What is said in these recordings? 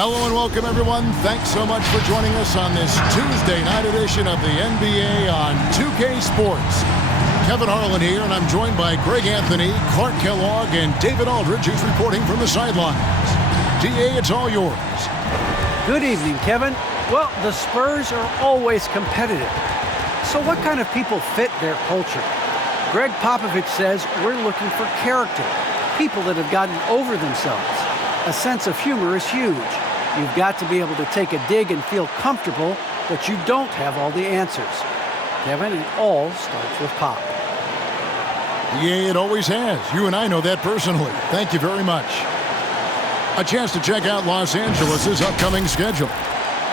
Hello and welcome, everyone. Thanks so much for joining us on this Tuesday night edition of the NBA on 2K Sports. Kevin Harlan here, and I'm joined by Greg Anthony, Clark Kellogg, and David Aldridge, who's reporting from the sidelines. DA, it's all yours. Good evening, Kevin. Well, the Spurs are always competitive. So what kind of people fit their culture? Greg Popovich says we're looking for character, people that have gotten over themselves. A sense of humor is huge. You've got to be able to take a dig and feel comfortable that you don't have all the answers. Kevin, it all starts with Pop. Yeah, it always has. You and I know that personally. Thank you very much. A chance to check out Los Angeles' upcoming schedule.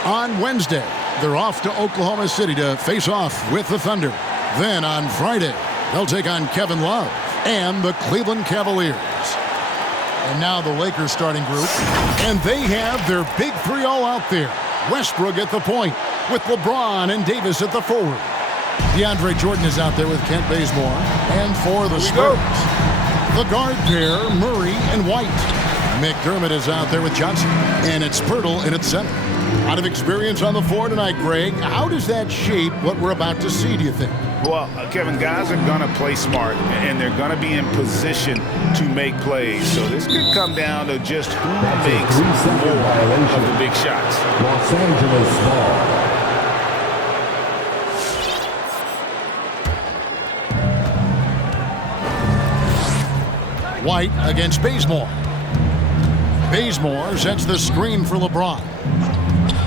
On Wednesday, they're off to Oklahoma City to face off with the Thunder. Then on Friday, they'll take on Kevin Love and the Cleveland Cavaliers. And now the Lakers starting group. And they have their big three all out there. Westbrook at the point with LeBron and Davis at the forward. DeAndre Jordan is out there with Kent Bazemore. And for the Spurs, the guard pair, Murray and White. McDermott is out there with Johnson. And it's Pirtle in at center. A lot of experience on the floor tonight, Greg. How does that shape what we're about to see, do you think? Well, Kevin, guys are going to play smart, and they're going to be in position to make plays. So this could come down to just who makes more of the big shots. Los Angeles ball. White against Bazemore. Bazemore sets the screen for LeBron.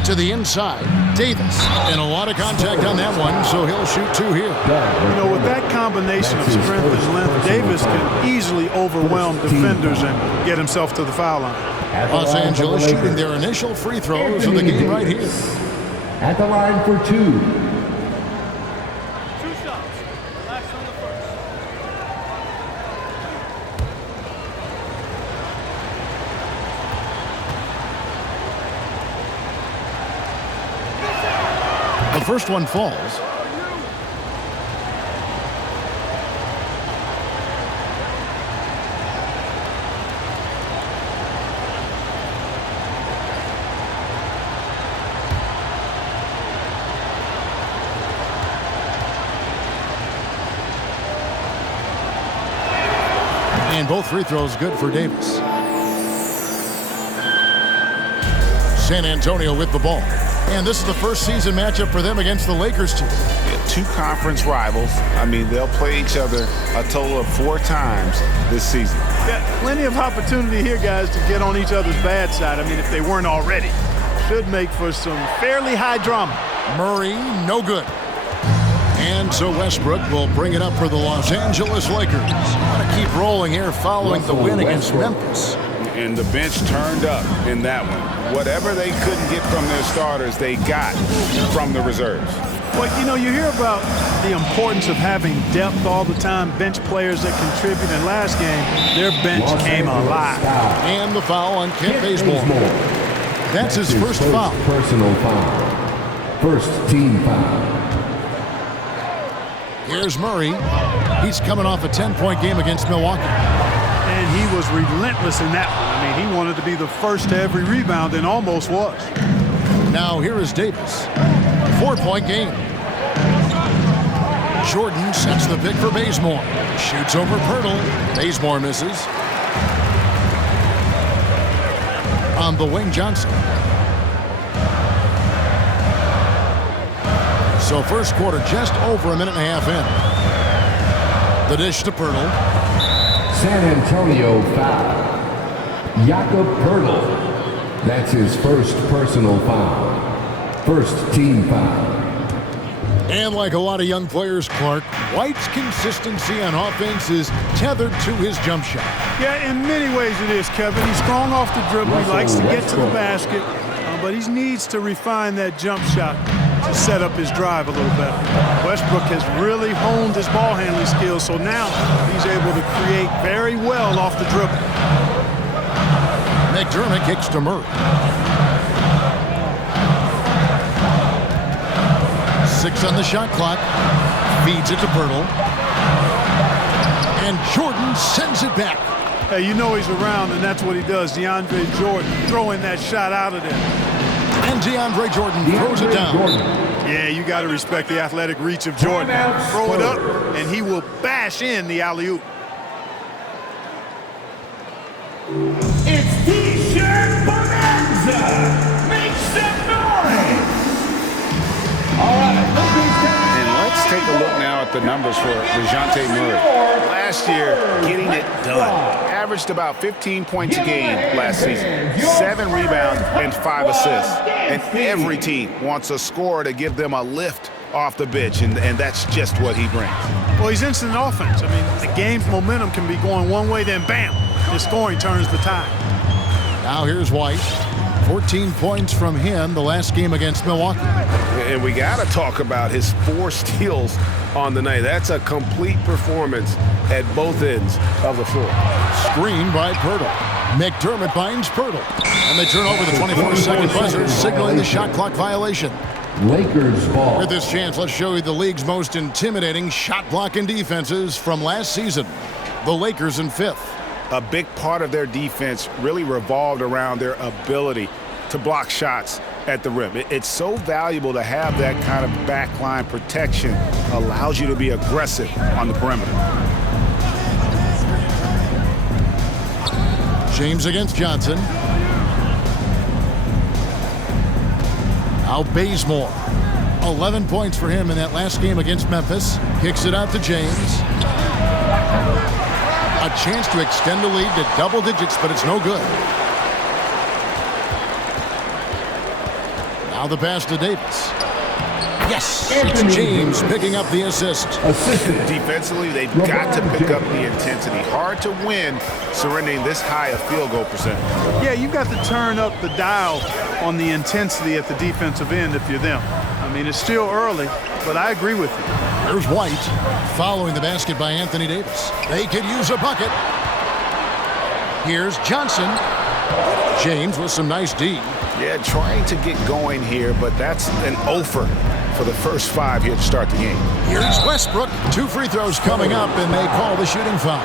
To the inside, Davis. And a lot of contact on that one, so he'll shoot two here. You know, with that combination of strength and length, Davis can easily overwhelm defenders and get himself to the foul line. Los Angeles shooting their initial free throws of the game right here. At the line for two. The first one falls. And both free throws good for Davis. San Antonio with the ball. And this is the first season matchup for them against the Lakers team. Yeah, two conference rivals. I mean, they'll play each other a total of 4 times this season. Yeah, plenty of opportunity here, guys, to get on each other's bad side. I mean, if they weren't already. Should make for some fairly high drama. Murray, no good. And so Westbrook will bring it up for the Los Angeles Lakers. Want to keep rolling here following the win against Memphis. And the bench turned up in that one. Whatever they couldn't get from their starters, they got from the reserves. Well, you know, you hear about the importance of having depth all the time, bench players that contribute. In last game, their bench came alive. And the foul on Kent Bazemore. That's his first foul. Personal foul. First team foul. Here's Murray. He's coming off a 10-point game against Milwaukee. And he was relentless in that one. I mean, he wanted to be the first to every rebound and almost was. Now here is Davis. 4-point game. Jordan sets the pick for Bazemore. Shoots over Pirtle. Bazemore misses. On the wing, Johnson. So first quarter just over a minute and a half in. The dish to Pirtle. San Antonio foul. Jakob Pirtle. That's his first personal foul. First team foul. And like a lot of young players, Clark, White's consistency on offense is tethered to his jump shot. Yeah, in many ways it is, Kevin. He's strong off the dribble. He likes to get to the basket, but he needs to refine that jump shot to set up his drive a little better. Westbrook has really honed his ball handling skills, so now he's able to create very well off the dribble. McDermott kicks to Murray. 6 on the shot clock. Feeds it to Pirtle. And Jordan sends it back. Hey, you know he's around, and that's what he does. DeAndre Jordan throwing that shot out of there. And DeAndre Jordan throws it down. Yeah, you got to respect the athletic reach of Jordan. Throw it up, and he will bash in the alley-oop. It's T-shirt bonanza. Make some noise. All right, And let's take a look now at the numbers for DeJounte Murray. Last year, getting it done. Averaged about 15 points a game last season, 7 rebounds and 5 assists. And every team wants a scorer to give them a lift off the bench, and that's just what he brings. Well, he's instant offense. I mean, the game's momentum can be going one way, then bam, his scoring turns the tide. Now here's White. 14 points from him the last game against Milwaukee. And we got to talk about his 4 steals on the night. That's a complete performance at both ends of the floor. Screen by Pirtle. McDermott finds Pirtle. And they turn over the 24-second buzzer, signaling the shot clock violation. Lakers ball. With this chance, let's show you the league's most intimidating shot blocking defenses from last season. The Lakers in 5th. A big part of their defense really revolved around their ability to block shots at the rim. It's so valuable to have that kind of backline protection. Allows you to be aggressive on the perimeter. James against Johnson. Now Bazemore. 11 points for him in that last game against Memphis. Kicks it out to James. A chance to extend the lead to double digits, but it's no good. Now the pass to Davis. Yes, it's James picking up the assist. Defensively, they've got to pick up the intensity. Hard to win surrendering this high a field goal percentage. Yeah, you've got to turn up the dial on the intensity at the defensive end if you're them. I mean, it's still early, but I agree with you. There's White following the basket by Anthony Davis. They could use a bucket. Here's Johnson. James with some nice D. Yeah, trying to get going here, but that's an offer for the first 5 here to start the game. Here's Westbrook. 2 free throws coming up, and they call the shooting foul.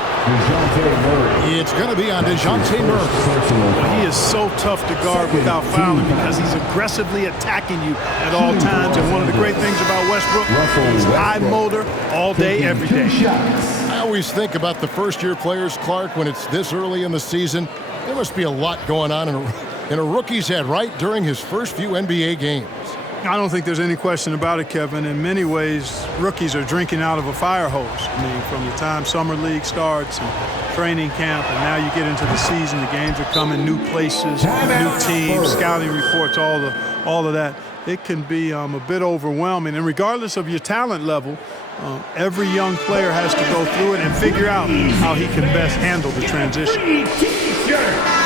It's going to be on DeJounte Murray. He is so tough to guard without fouling because he's aggressively attacking you at all times. And one of the great things about Westbrook, he's high motor all day, every day. I always think about the first-year players, Clark, when it's this early in the season. There must be a lot going on in a rookie's head right during his first few NBA games. I don't think there's any question about it, Kevin. In many ways, rookies are drinking out of a fire hose. I mean, from the time summer league starts and training camp, and now you get into the season, the games are coming, new places, new teams, scouting reports, all of that. It can be a bit overwhelming. And regardless of your talent level, every young player has to go through it and figure out how he can best handle the transition.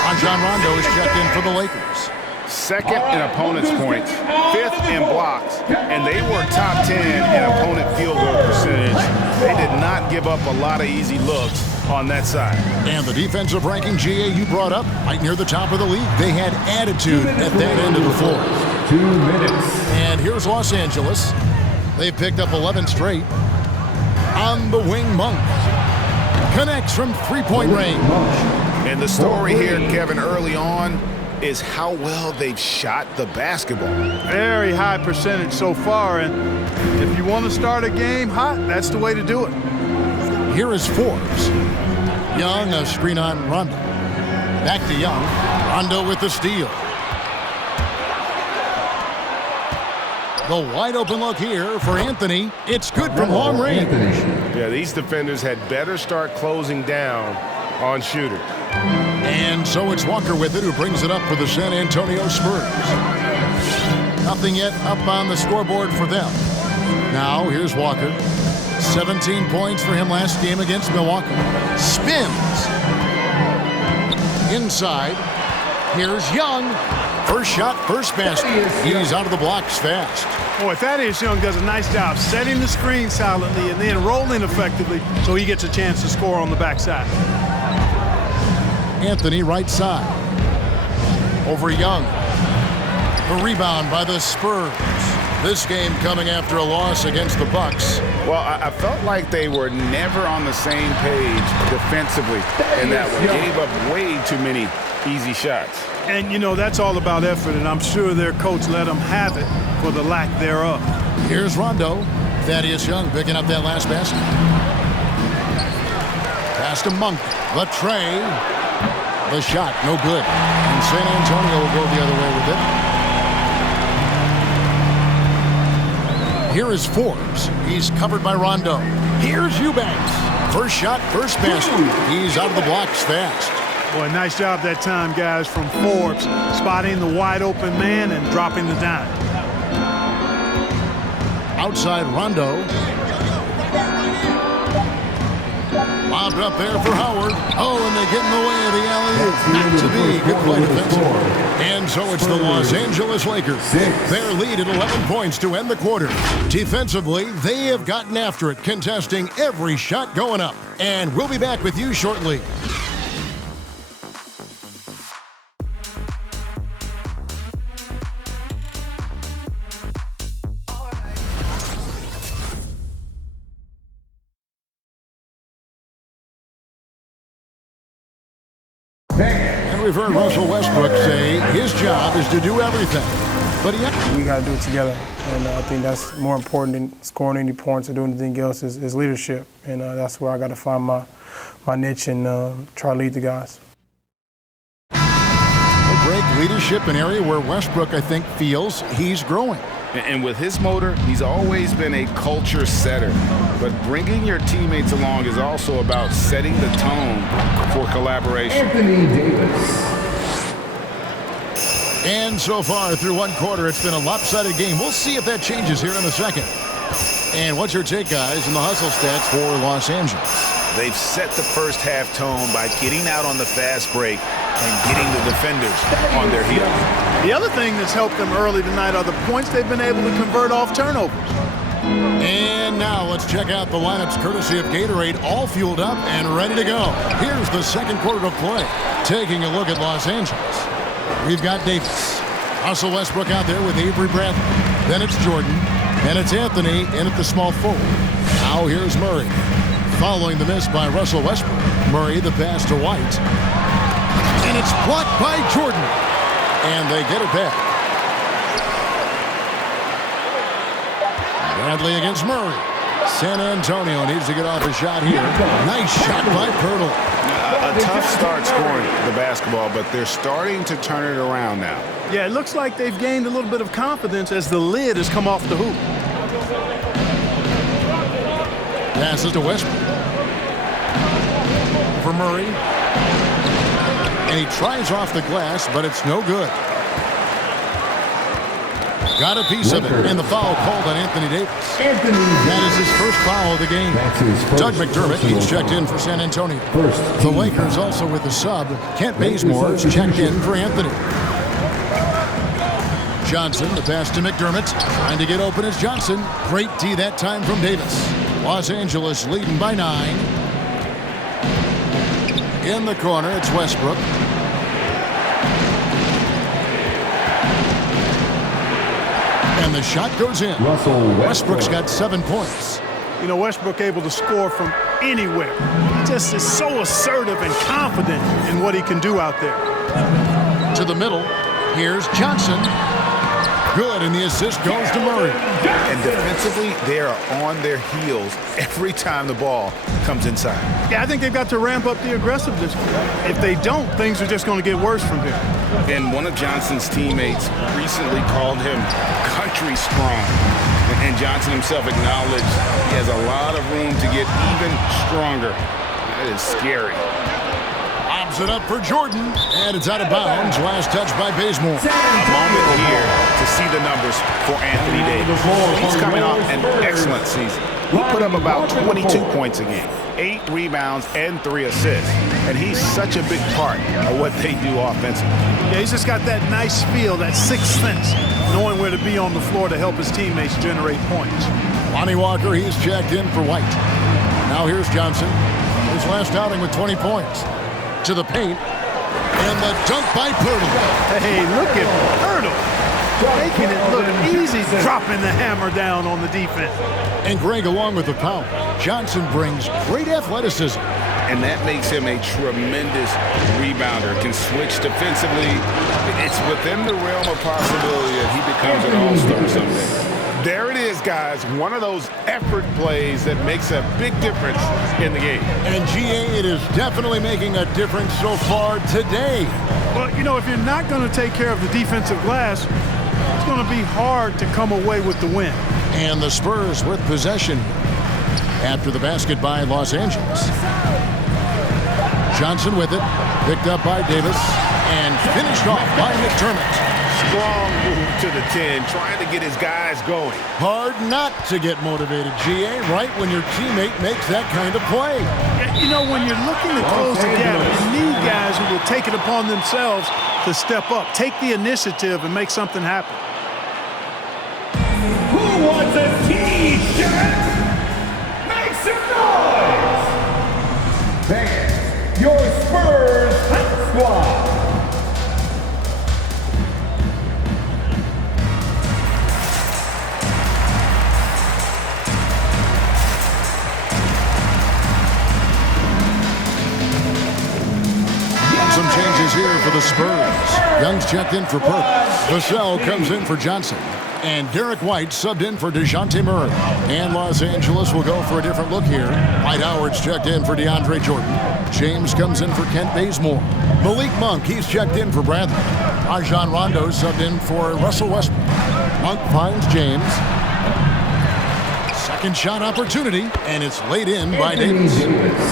Rajon Rondo is checked in for the Lakers. Second in opponents' points, 5th in blocks, and they were top 10 in opponent field goal percentage. They did not give up a lot of easy looks on that side. And the defensive ranking, GA, you brought up, right near the top of the league. They had attitude at that end of the floor. 2 minutes. And here's Los Angeles. They've picked up 11 straight. On the wing, Monk connects from three-point range. And the story here, Kevin, early on is how well they've shot the basketball. Very high percentage so far, and if you want to start a game hot, that's the way to do it. Here is Forbes. Young, a screen on Rondo. Back to Young. Rondo with the steal. The wide open look here for Anthony. It's good from long range. Yeah, these defenders had better start closing down on shooters. And so it's Walker with it, who brings it up for the San Antonio Spurs. Nothing yet up on the scoreboard for them. Now here's Walker. 17 points for him last game against Milwaukee. Spins. Inside. Here's Young. First shot, first basket. He's out of the blocks fast. Boy, Thaddeus Young does a nice job setting the screen silently and then rolling effectively so he gets a chance to score on the backside. Anthony right side. Over Young. The rebound by the Spurs. This game coming after a loss against the Bucks. Well, I felt like they were never on the same page defensively in that one. Gave up way too many easy shots. And, you know, that's all about effort, and I'm sure their coach let them have it for the lack thereof. Here's Rondo. Thaddeus Young picking up that last basket. Pass to Monk. The tray. The shot, no good. And San Antonio will go the other way with it. Here is Forbes. He's covered by Rondo. Here's Eubanks. First shot, first basket. He's out of the blocks fast. Boy, nice job that time, guys, from Forbes, spotting the wide open man and dropping the dime. Outside Rondo. Lobbed up there for Howard. Oh, and they get in the way of the alley-oop. Not to be. Good play defensively. And so it's the Los Angeles Lakers. Their lead at 11 points to end the quarter. Defensively, they have gotten after it, contesting every shot going up. And we'll be back with you shortly. And we've heard Russell Westbrook say his job is to do everything. But we got to do it together. And I think that's more important than scoring any points or doing anything else is leadership. And that's where I got to find my niche and try to lead the guys. Well, Greg, leadership, an area where Westbrook, I think, feels he's growing. And with his motor, he's always been a culture setter. But bringing your teammates along is also about setting the tone for collaboration. Anthony Davis. And so far through one quarter, it's been a lopsided game. We'll see if that changes here in a second. And what's your take, guys, in the hustle stats for Los Angeles? They've set the first half tone by getting out on the fast break and getting the defenders on their heels. The other thing that's helped them early tonight are the points they've been able to convert off turnovers. And now let's check out the lineups courtesy of Gatorade, all fueled up and ready to go. Here's the second quarter of play. Taking a look at Los Angeles. We've got Davis. Russell Westbrook out there with Avery Bradley. Then it's Jordan. And it's Anthony in at the small forward. Now here's Murray. Following the miss by Russell Westbrook. Murray the pass to White. And it's blocked by Jordan. And they get it back. Bradley against Murray. San Antonio needs to get off a shot here. Nice shot by Pirtle. A tough start scoring the basketball, but they're starting to turn it around now. Yeah, it looks like they've gained a little bit of confidence as the lid has come off the hoop. Passes to Westbrook. For Murray. And he tries off the glass, but it's no good. Got a piece of it, and the foul called on Anthony Davis. That is his first foul of the game. Doug McDermott, he's checked in for San Antonio. The Lakers also with the sub. Kent Bazemore is checked in for Anthony. Johnson, the pass to McDermott. Trying to get open is Johnson. Great D that time from Davis. Los Angeles leading by 9. In the corner, it's Westbrook. And the shot goes in. Westbrook's got 7 points. You know, Westbrook able to score from anywhere. Just is so assertive and confident in what he can do out there. To the middle. Here's Johnson. Good, and the assist goes to Murray. And defensively, they are on their heels every time the ball comes inside. Yeah, I think they've got to ramp up the aggressiveness. If they don't, things are just going to get worse from here. And one of Johnson's teammates recently called him country strong. And Johnson himself acknowledged he has a lot of room to get even stronger. That is scary. Lobs it up for Jordan, and it's out of bounds. Last touch by Bazemore. A moment here to see the numbers for Anthony Davis. He's coming off an excellent season. He put up about 22 points a game, 8 rebounds, and 3 assists. And he's such a big part of what they do offensively. Yeah, he's just got that nice feel, that sixth sense, knowing where to be on the floor to help his teammates generate points. Lonnie Walker, he's checked in for White. Now here's Johnson. His last outing with 20 points. To the paint. And the dunk by Pirtle. Hey, look at Pirtle. making it look easy, dropping the hammer down on the defense. And Greg, along with the power, Johnson brings great athleticism. And that makes him a tremendous rebounder. Can switch defensively. It's within the realm of possibility that he becomes an all-star someday. There it is, guys. One of those effort plays that makes a big difference in the game. And GA, it is definitely making a difference so far today. Well, you know, if you're not going to take care of the defensive glass, it's going to be hard to come away with the win. And the Spurs with possession after the basket by Los Angeles. Johnson with it, picked up by Davis, and finished off by McDermott. Strong move to the 10, trying to get his guys going. Hard not to get motivated, GA, right when your teammate makes that kind of play. You know, when you're looking to close the gap, you need guys who will take it upon themselves to step up, take the initiative, and make something happen. Who wants a T-shirt? Make some noise! Fans, your Spurs squad. Some changes here for the Spurs. Young's checked in for Perk. Vassell comes in for Johnson. And Derek White subbed in for DeJounte Murray. And Los Angeles will go for a different look here. Dwight Howard's checked in for DeAndre Jordan. James comes in for Kent Bazemore. Malik Monk, he's checked in for Bradley. Rajon Rondo subbed in for Russell Westbrook. Monk finds James. Second shot opportunity, and it's laid in by Davis.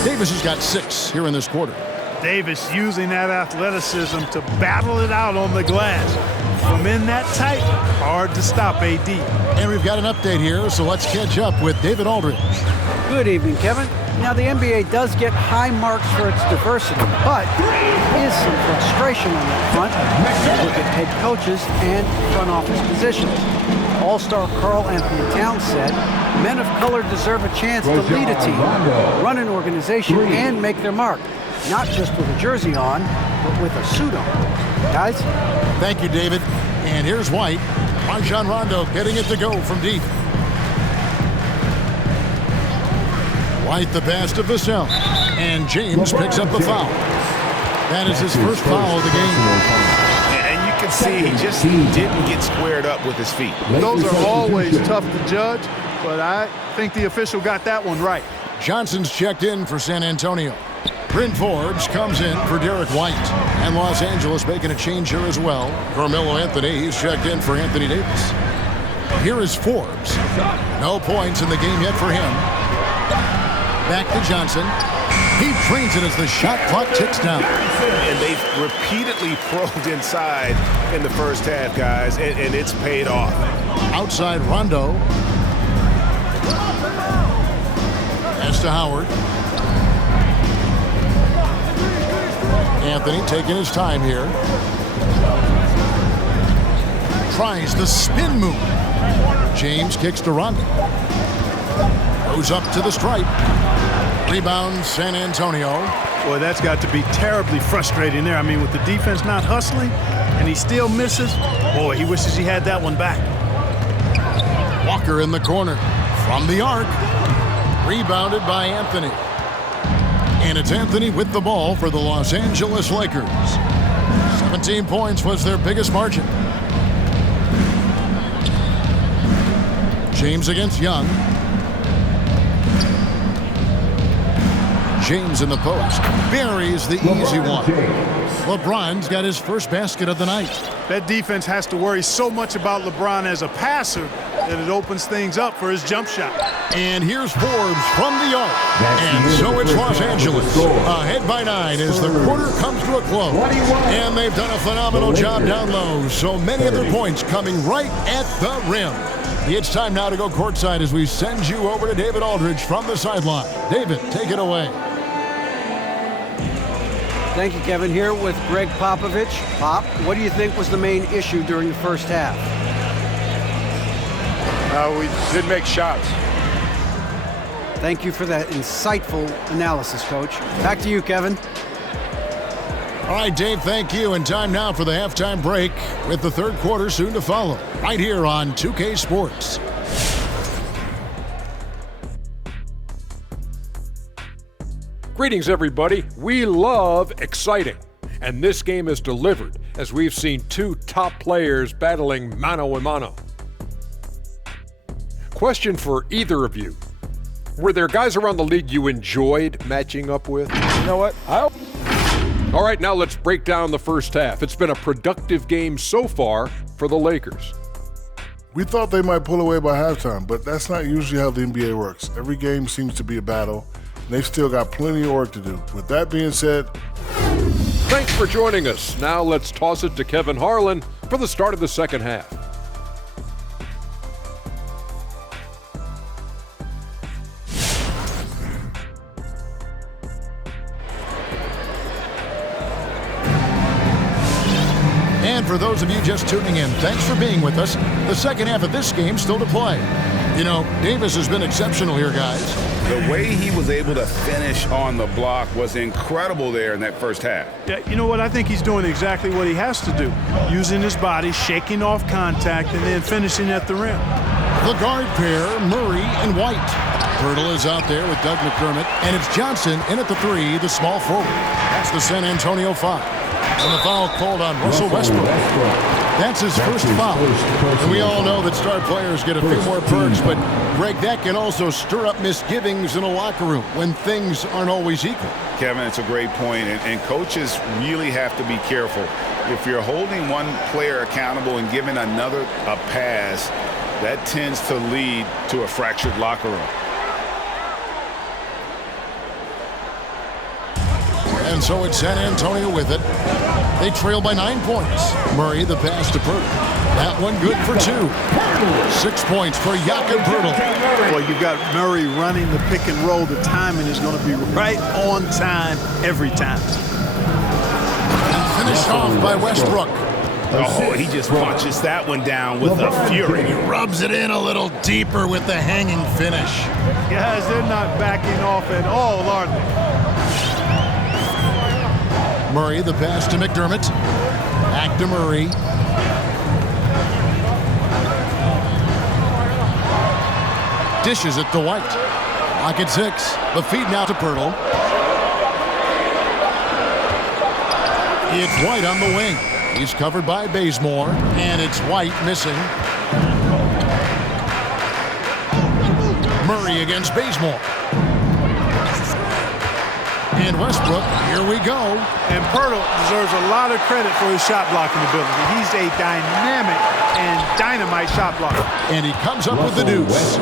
Davis has got 6 here in this quarter. Davis using that athleticism to battle it out on the glass. From in that tight, hard to stop AD. And we've got an update here, so let's catch up with David Aldridge. Good evening, Kevin. Now, the NBA does get high marks for its diversity, but there is some frustration on that front. Look at head coaches and front office positions. All-star Karl Anthony Towns said, men of color deserve a chance to lead a team, run an organization, and make their mark. Not just with a jersey on, but with a suit on. Guys? Thank you, David. And here's White. Rajon Rondo getting it to go from deep. White the pass to Vassell. And James picks up the foul. That is his first foul of the game. And you can see he just didn't get squared up with his feet. Those are always tough to judge, but I think the official got that one right. Johnson's checked in for San Antonio. Bryn Forbes comes in for Derek White. And Los Angeles making a change here as well. Carmelo Anthony, he's checked in for Anthony Davis. Here is Forbes. No points in the game yet for him. Back to Johnson. He trains it as the shot clock ticks down. And they've repeatedly probed inside in the first half, guys, and it's paid off. Outside Rondo. Pass to Howard. Anthony taking his time here. Tries the spin move. James kicks to Rondo. Goes up to the stripe. Rebound San Antonio. Boy, that's got to be terribly frustrating there. I mean, with the defense not hustling and he still misses, boy, he wishes he had that one back. Walker in the corner. From the arc. Rebounded by Anthony. And it's Anthony with the ball for the Los Angeles Lakers. 17 points was their biggest margin. James against Young. James in the post. Buries the easy one. LeBron's got his first basket of the night. That defense has to worry so much about LeBron as a passer that it opens things up for his jump shot. And here's Forbes from the arc. And so it's Los Angeles ahead by 9 as the quarter comes to a close. And they've done a phenomenal job down low. So many of their points coming right at the rim. It's time now to go courtside as we send you over to David Aldridge from the sideline. David, take it away. Thank you, Kevin. Here with Greg Popovich. Pop, what do you think was the main issue during the first half? We didn't make shots. Thank you for that insightful analysis, Coach. Back to you, Kevin. All right, Dave, thank you. And time now for the halftime break with the third quarter soon to follow. Right here on 2K Sports. Greetings, everybody. We love exciting. And this game is delivered as we've seen two top players battling mano a mano. Question for either of you. Were there guys around the league you enjoyed matching up with? You know what? All right, now let's break down the first half. It's been a productive game so far for the Lakers. We thought they might pull away by halftime, but that's not usually how the NBA works. Every game seems to be a battle, and they've still got plenty of work to do. With that being said, thanks for joining us. Now let's toss it to Kevin Harlan for the start of the second half. And for those of you just tuning in, thanks for being with us. The second half of this game still to play. You know, Davis has been exceptional here, guys. The way he was able to finish on the block was incredible there in that first half. Yeah, you know what? I think he's doing exactly what he has to do. Using his body, shaking off contact, and then finishing at the rim. The guard pair, Murray and White. Pirtle is out there with Doug McDermott, and it's Johnson in at the three, the small forward. That's the San Antonio foul. And the foul called on Russell Westbrook. That's his first foul. And we all know that star players get a few more perks, but Greg, that can also stir up misgivings in a locker room when things aren't always equal. Kevin, it's a great point, and coaches really have to be careful. If you're holding one player accountable and giving another a pass, that tends to lead to a fractured locker room. And so it's San Antonio with it. They trail by 9 points. Murray, the pass to Pirtle. That one good for 2. 6 points for Jakob Pirtle. Well, you got Murray running the pick and roll. The timing is going to be right on time every time. And finished off by Westbrook. Oh, he just punches that one down with a fury. He rubs it in a little deeper with the hanging finish. Guys, they're not backing off at all, are they? Murray, the pass to McDermott. Back to Murray. Dishes it to White. Lock at 6. The feed now to Pirtle. It's White on the wing. He's covered by Bazemore, and it's White missing. Murray against Bazemore. And Westbrook, here we go. And Pirtle deserves a lot of credit for his shot blocking ability. He's a dynamic and dynamite shot blocker. And he comes up with the deuce.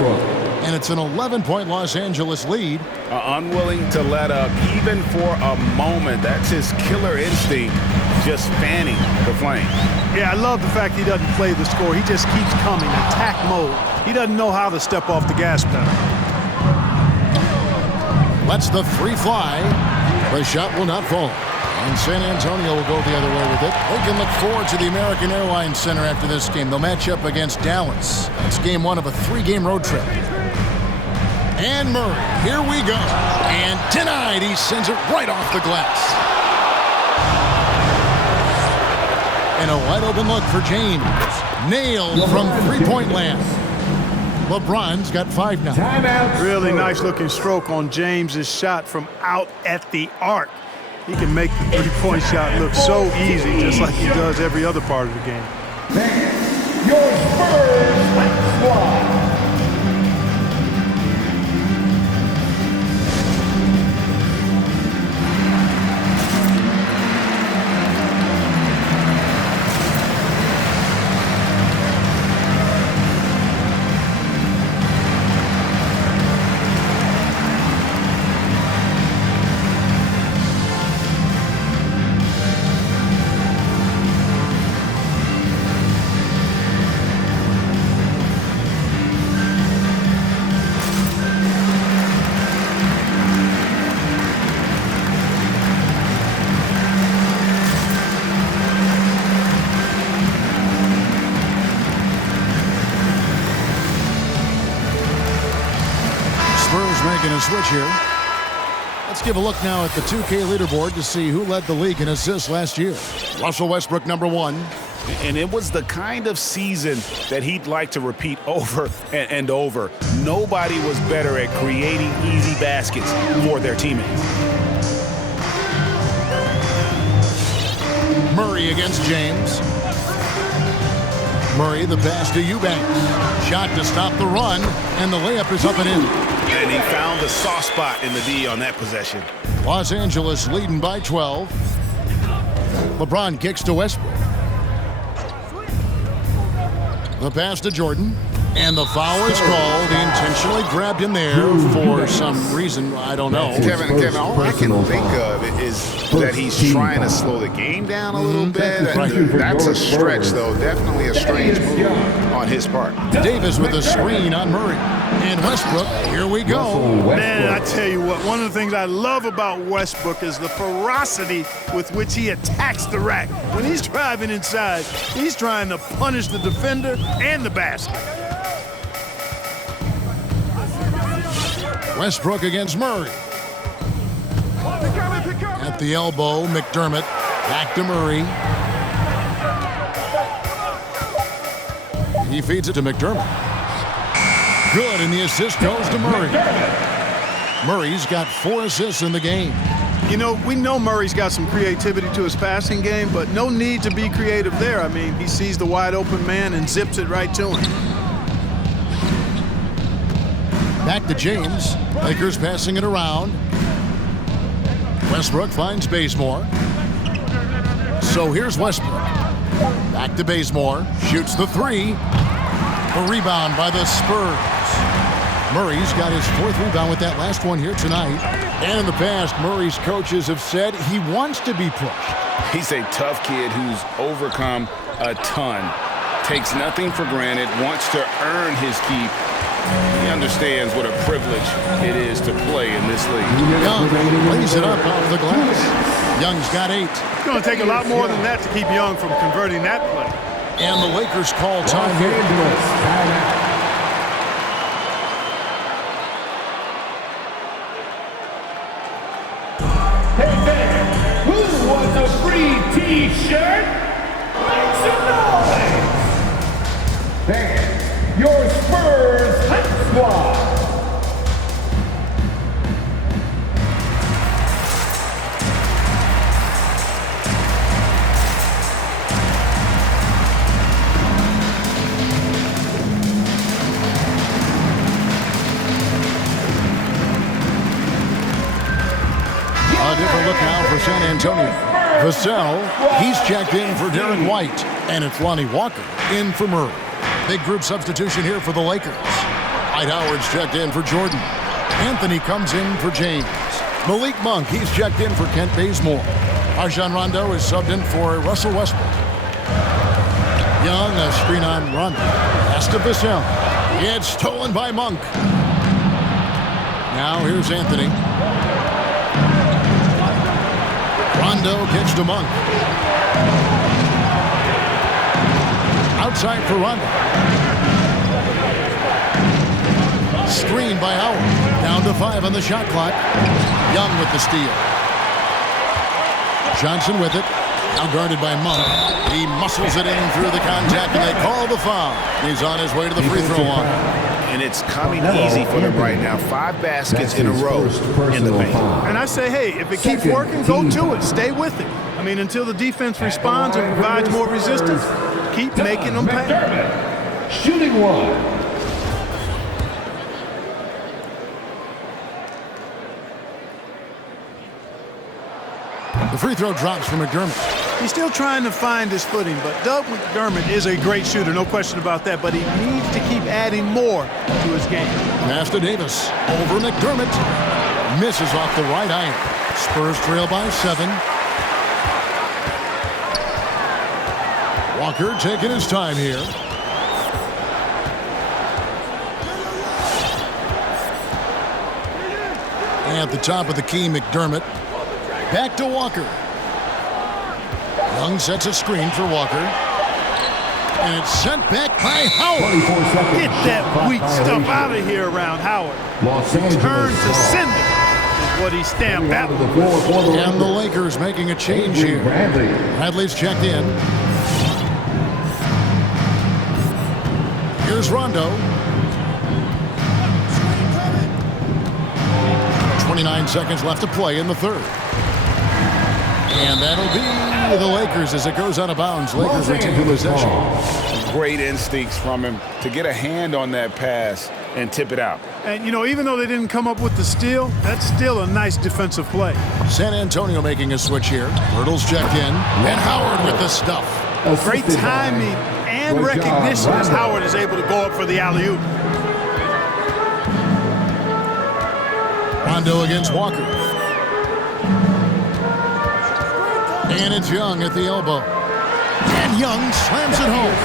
And it's an 11-point Los Angeles lead. Unwilling to let up even for a moment. That's his killer instinct, just fanning the flame. Yeah, I love the fact he doesn't play the score. He just keeps coming, attack mode. He doesn't know how to step off the gas pedal. Lets the three fly. The shot will not fall. And San Antonio will go the other way with it. They can look forward to the American Airlines Center after this game. They'll match up against Dallas. It's game 1 of a 3-game road trip. And Murray, here we go. And denied, he sends it right off the glass. And a wide open look for James. Nailed from three-point land. LeBron's got 5 now. Really nice looking stroke on James's shot from out at the arc. He can make the three-point shot look so easy, just like he does every other part of the game. Your Spurs squad. Spurs making a switch here. Let's give a look now at the 2K leaderboard to see who led the league in assists last year. Russell Westbrook, number 1. And it was the kind of season that he'd like to repeat over and over. Nobody was better at creating easy baskets for their teammates. Murray against James. Murray, the pass to Eubanks. Shot to stop the run, and the layup is up and in. And he found the soft spot in the D on that possession. Los Angeles leading by 12. LeBron kicks to Westbrook. The pass to Jordan. And the foul is called. He intentionally grabbed him there for some reason. I don't know. Kevin, all I can think of is that he's trying to slow the game down a little bit. Right. That's a stretch, though. Definitely a strange move on his part. Davis with a screen on Murray. And Westbrook, here we go. Man, I tell you what, one of the things I love about Westbrook is the ferocity with which he attacks the rack. When he's driving inside, he's trying to punish the defender and the basket. Westbrook against Murray. At the elbow, McDermott. Back to Murray. He feeds it to McDermott. Good, and the assist goes to Murray. Murray's got 4 assists in the game. You know, we know Murray's got some creativity to his passing game, but no need to be creative there. I mean, he sees the wide open man and zips it right to him. Back to James. Lakers passing it around. Westbrook finds Bazemore. So here's Westbrook. Back to Bazemore. Shoots the 3. A rebound by the Spurs. Murray's got his 4th rebound with that last one here tonight. And in the past, Murray's coaches have said he wants to be pushed. He's a tough kid who's overcome a ton. Takes nothing for granted, wants to earn his keep. He understands what a privilege it is to play in this league. Young lays it up off the glass. Young's got 8. It's going to take a lot more than that to keep Young from converting that play. And the Lakers call time here. Hey man, who wants a free t-shirt? Make some noise! And your Spurs Hype Squad. A different look now for San Antonio. Vassell, he's checked in for Derek White. And it's Lonnie Walker in for Murray. Big group substitution here for the Lakers. Dwight Howard's checked in for Jordan. Anthony comes in for James. Malik Monk, he's checked in for Kent Bazemore. Rajon Rondo is subbed in for Russell Westbrook. Young, a screen on Rondo. Pass to Vassell. It's stolen by Monk. Now here's Anthony. Rondo kicks to Monk. Outside for Rondo. Screen by Howard. Down to 5 on the shot clock. Young with the steal. Johnson with it. Now guarded by Monk. He muscles it in through the contact, and they call the foul. He's on his way to the free throw line. And it's coming easy for them right now. 5 baskets in a row in the paint. And I say, hey, if it keeps working, go to it. Stay with it. I mean, until the defense responds and provides more resistance, keep making them pay. Shooting one. The free throw drops for McDermott. He's still trying to find his footing, but Doug McDermott is a great shooter, no question about that, but he needs to keep adding more to his game. Pass to Davis. Over McDermott. Misses off the right iron. Spurs trail by 7. Walker taking his time here. At the top of the key, McDermott. Back to Walker. Young sets a screen for Walker. And it's sent back by Howard. Get that weak stuff out of here around Howard. Los Angeles Turn to sender. what he stamped that one. And the Lakers making a change here. Bradley's checked in. Here's Rondo. 29 seconds left to play in the third. And that'll be the Lakers as it goes out of bounds. Lakers retain possession. Great instincts from him to get a hand on that pass and tip it out. And, you know, even though they didn't come up with the steal, that's still a nice defensive play. San Antonio making a switch here. Hurdle's checked in. And Howard with the stuff. Great timing and recognition as Howard is able to go up for the alley-oop. Rondo against Walker. And it's Young at the elbow. And Young slams it home.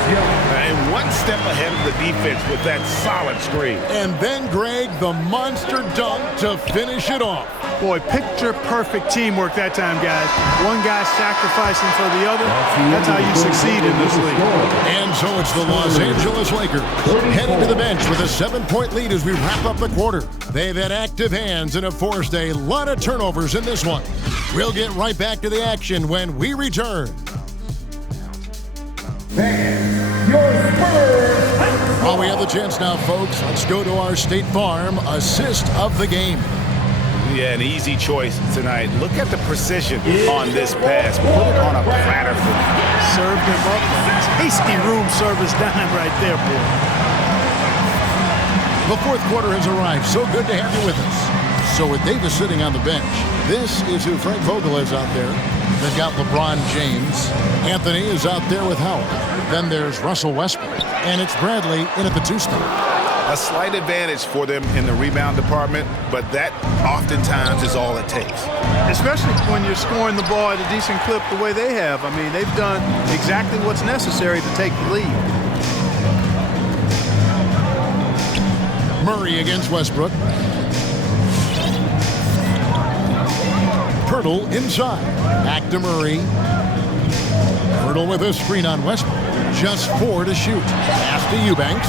And one step ahead of the defense with that solid screen. And then, Greg, the monster dunk to finish it off. Boy, picture-perfect teamwork that time, guys. One guy sacrificing for the other. That's how you succeed in this league. And so it's the Los Angeles Lakers heading to the bench with a 7-point lead as we wrap up the quarter. They've had active hands and have forced a lot of turnovers in this one. We'll get right back to the action when we return. Your Spurs. While we have the chance now, folks, let's go to our State Farm assist of the game. Yeah, an easy choice tonight. Look at the precision on this pass. Put it on a platter for me. Served him up. Tasty room service dime right there, boy. The fourth quarter has arrived. So good to have you with us. So with Davis sitting on the bench, this is who Frank Vogel is out there. They've got LeBron James. Anthony is out there with Howard. Then there's Russell Westbrook. And it's Bradley in at the 2 spot. A slight advantage for them in the rebound department, but that oftentimes is all it takes. Especially when you're scoring the ball at a decent clip the way they have. I mean, they've done exactly what's necessary to take the lead. Murray against Westbrook. Hurdle inside. Back to Murray. Hurdle with a screen on Westbrook. Just 4 to shoot. Pass to Eubanks.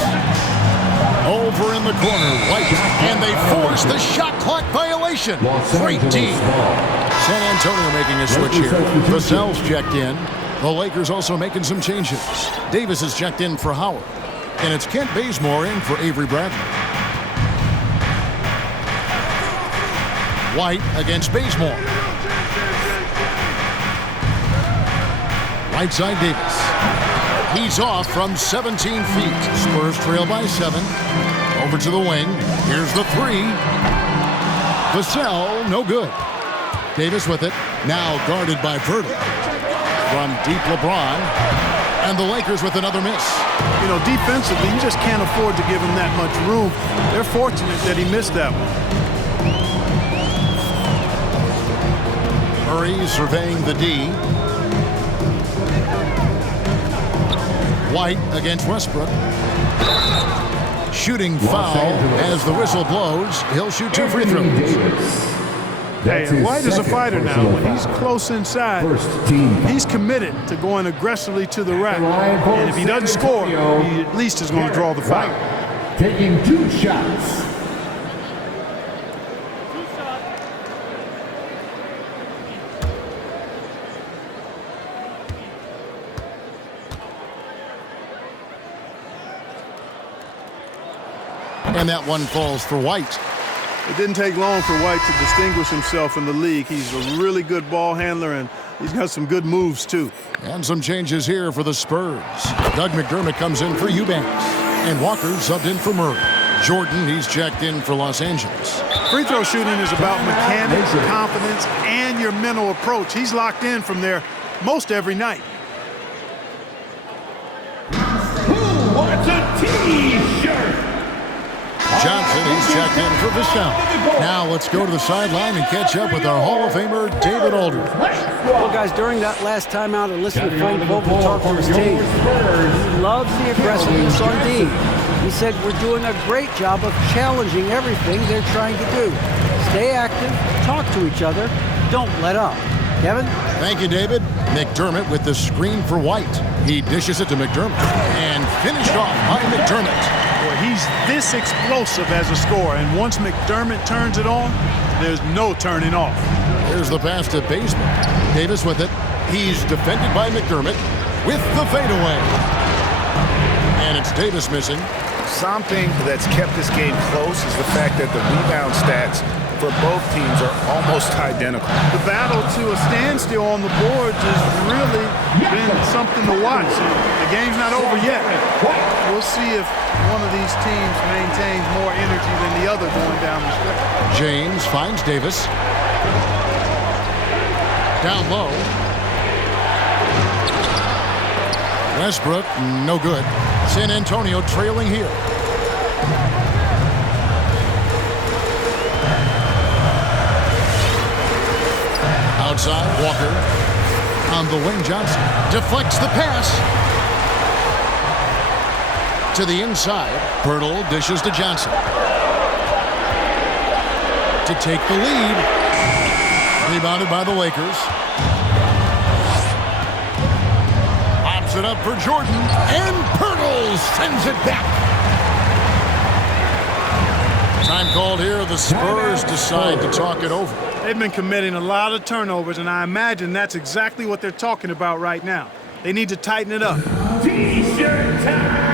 Over in the corner, White. And they force the shot clock violation. Great team. San Antonio making a switch here. Vassell's checked in. The Lakers also making some changes. Davis is checked in for Howard. And it's Kent Bazemore in for Avery Bradley. White against Bazemore. Right side Davis. He's off from 17 feet. Spurs trail by 7. Over to the wing. Here's the 3. Vassell, no good. Davis with it. Now guarded by Verdal. From deep LeBron. And the Lakers with another miss. You know, defensively, you just can't afford to give him that much room. They're fortunate that he missed that one. Murray surveying the D. White against Westbrook. Shooting foul as the whistle blows. He'll shoot 2 free throws. Hey, and White is a fighter now. When he's close inside, he's committed to going aggressively to the rack. And if he doesn't score, he at least is going to draw the foul. Taking 2 shots. And that one falls for White. It didn't take long for White to distinguish himself in the league. He's a really good ball handler, and he's got some good moves, too. And some changes here for the Spurs. Doug McDermott comes in for Eubanks. And Walker subbed in for Murray. Jordan, he's checked in for Los Angeles. Free throw shooting is about mechanics, confidence, and your mental approach. He's locked in from there most every night. Who wants a T-shirt? Johnson, he's checked in for Vassell. Now let's go to the sideline and catch up with our Hall of Famer, David Aldridge. Well, guys, during that last timeout and listening to Frank Vogel talk to his team, he loves the aggressiveness on D. He said, we're doing a great job of challenging everything they're trying to do. Stay active, talk to each other, don't let up. Kevin? Thank you, David. McDermott with the screen for White. He dishes it to McDermott. And finished off by McDermott. Boy, He's this explosive as a scorer, and once McDermott turns it on, there's no turning off. Here's the pass to Bazemore. Davis with it. He's defended by McDermott with the fadeaway. And it's Davis missing. Something that's kept this game close is the fact that the rebound stats for both teams are almost identical. The battle to a standstill on the boards has really been something to watch. The game's not over yet. We'll see if one of these teams maintains more energy than the other going down the stretch. James finds Davis. Down low. Westbrook, no good. San Antonio trailing here. Outside, Walker. On the wing, Johnson deflects the pass. To the inside, Pirtle dishes to Johnson. To take the lead. Rebounded by the Lakers. Pops it up for Jordan, and Pirtle sends it back. Time called here. The Spurs decide to talk it over. They've been committing a lot of turnovers, and I imagine that's exactly what they're talking about right now. They need to tighten it up. T-shirt time!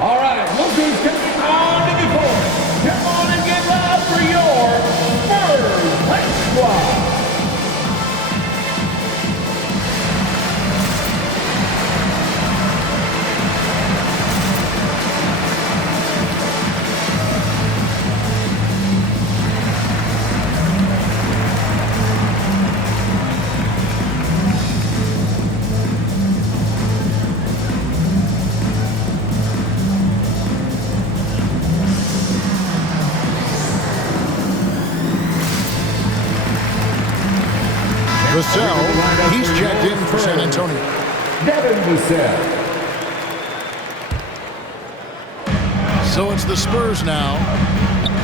All right, look who's coming on to the court. Come on and get loud for your Spurs Light Squad. Vassell, he's checked in for San Antonio. Devin Vassell. So it's the Spurs now.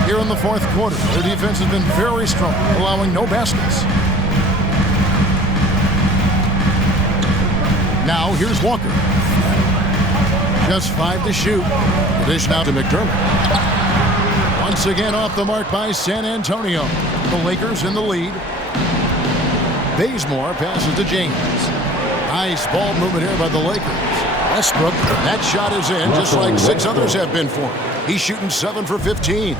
Here in the fourth quarter, their defense has been very strong, allowing no baskets. Now here's Walker. Just 5 to shoot. Dish now to McDermott. Once again off the mark by San Antonio. The Lakers in the lead. Bazemore passes to James. Nice ball movement here by the Lakers. Westbrook, that shot is in, just like 6 others have been for him. He's shooting 7 for 15.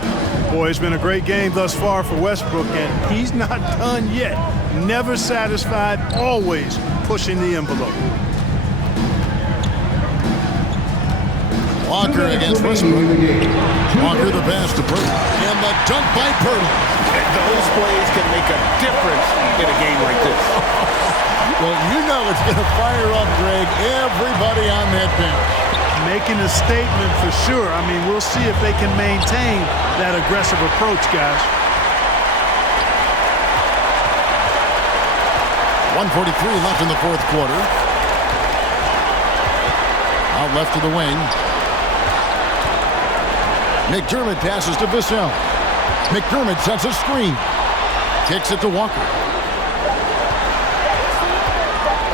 Boy, it's been a great game thus far for Westbrook, and he's not done yet. Never satisfied, always pushing the envelope. Walker against Westbrook. Walker the pass to Pirtle. And the dunk by Pirtle. Those plays can make a difference in a game like this. Well, you know it's going to fire up, Greg, everybody on that bench. Making a statement for sure. I mean, we'll see if they can maintain that aggressive approach, guys. 1:43 left in the fourth quarter. Out left to the wing. McDermott passes to Vassell. McDermott sets a screen. Kicks it to Walker.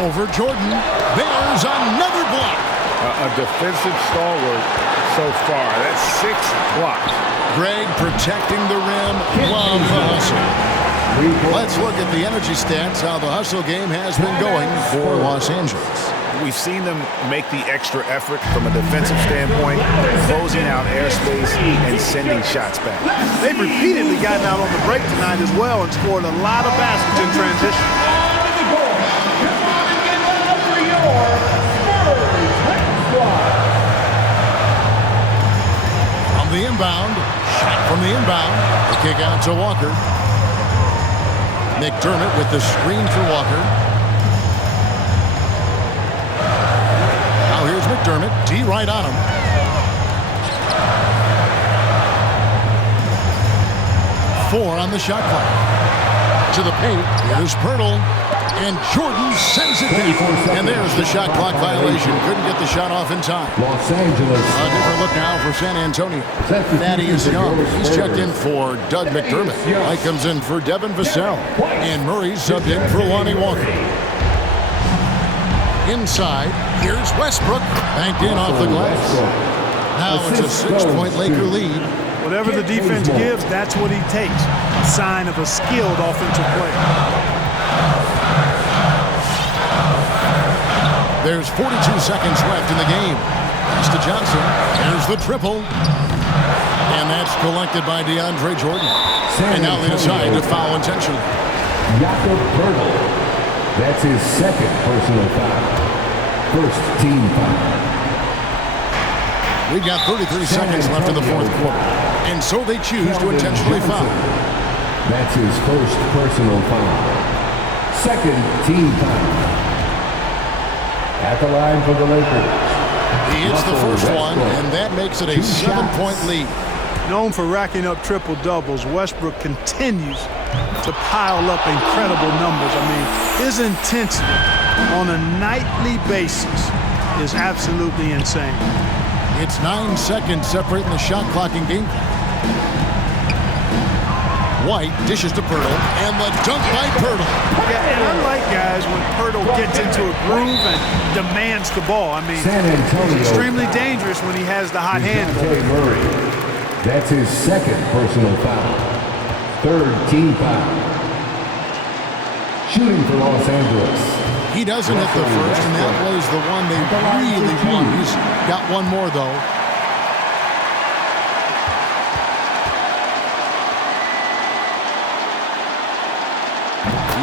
Over Jordan. There's another block. A defensive stalwart so far. That's 6 blocks. Greg protecting the rim. Love the hustle. Let's look at the energy stats, how the hustle game has been going for Los Angeles. We've seen them make the extra effort from a defensive standpoint, closing out airspace and sending shots back. They've repeatedly gotten out on the break tonight as well and scored a lot of baskets in transition. From the inbound, shot from the inbound, the kick out to Walker. McDermott with the screen for Walker. Here's McDermott, D right on him. Four on the shot clock. To the paint, here's Pirtle, and Jordan sends it back. And there's the shot clock violation. Couldn't get the shot off in time. Los Angeles. A different look now for San Antonio. Thaddeus Young, he's checked in for Doug McDermott. Mike comes in for Devin Vassell. And Murray's subbed in for Lonnie Walker. Inside, here's Westbrook, banked in off the glass. Now it's a 6-point Laker lead. Whatever the defense gives, that's what he takes. A sign of a skilled offensive player. There's 42 seconds left in the game. Pass to Johnson. There's the triple. And that's collected by DeAndre Jordan. And now they decide to foul intentionally. Jakob Poeltl. That's his second personal foul. First team foul. We've got 33 seconds left in the fourth quarter. And so they choose to intentionally foul. That's his first personal foul. Second team foul. At the line for the Lakers. He hits the first one, and that makes it a 7-point lead. Known for racking up triple-doubles, Westbrook continues to pile up incredible numbers. I mean, his intensity on a nightly basis is absolutely insane. It's 9 seconds separating the shot clock and game clock. White dishes to Poeltl, and the dunk by Poeltl. Yeah, and I like guys when Poeltl gets into a groove and demands the ball. I mean, he's extremely dangerous when he has the hot hand. That's his second personal foul. Third team foul. Shooting for Los Angeles. He doesn't hit the first, and that was the one they really want. He's got one more, though.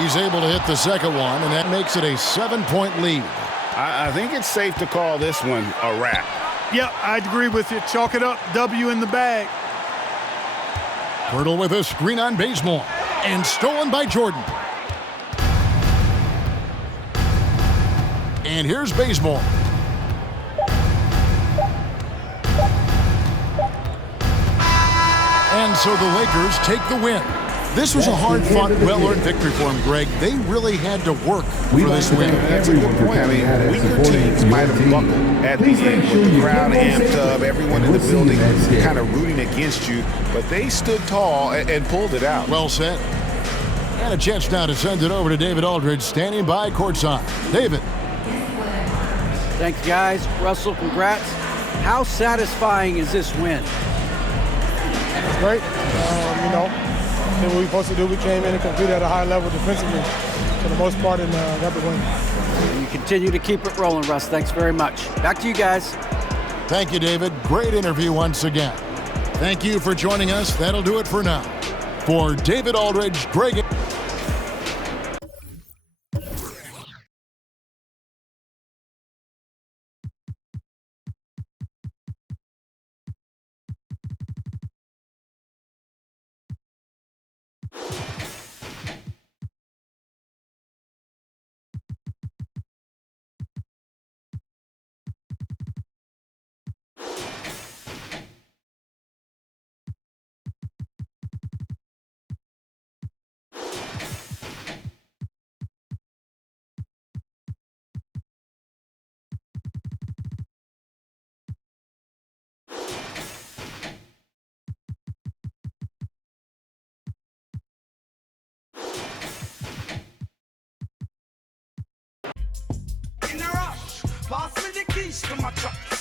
He's able to hit the second one, and that makes it a 7-point lead. I think it's safe to call this one a wrap. Yep, I'd agree with you. Chalk it up. W in the bag. Poeltl with a screen on Bazemore, and stolen by Jordan. And here's Bazemore. And so the Lakers take the win. This was a hard-fought, well-earned victory for them, Greg. They really had to work for this win. That's a good point. I mean, weaker teams might have buckled at the end with the crowd amped up, everyone in the building kind of rooting against you, but they stood tall and pulled it out. Well said. And a chance now to send it over to David Aldridge, standing by courtside. David. Thanks, guys. Russell, congrats. How satisfying is this win? It's great. Did what we were supposed to do. We came in and competed at a high level defensively for the most part and got the win. You continue to keep it rolling, Russ. Thanks very much. Back to you guys. Thank you, David. Great interview once again. Thank you for joining us. That'll do it for now. For David Aldridge, Greg Pass me the keys to my truck.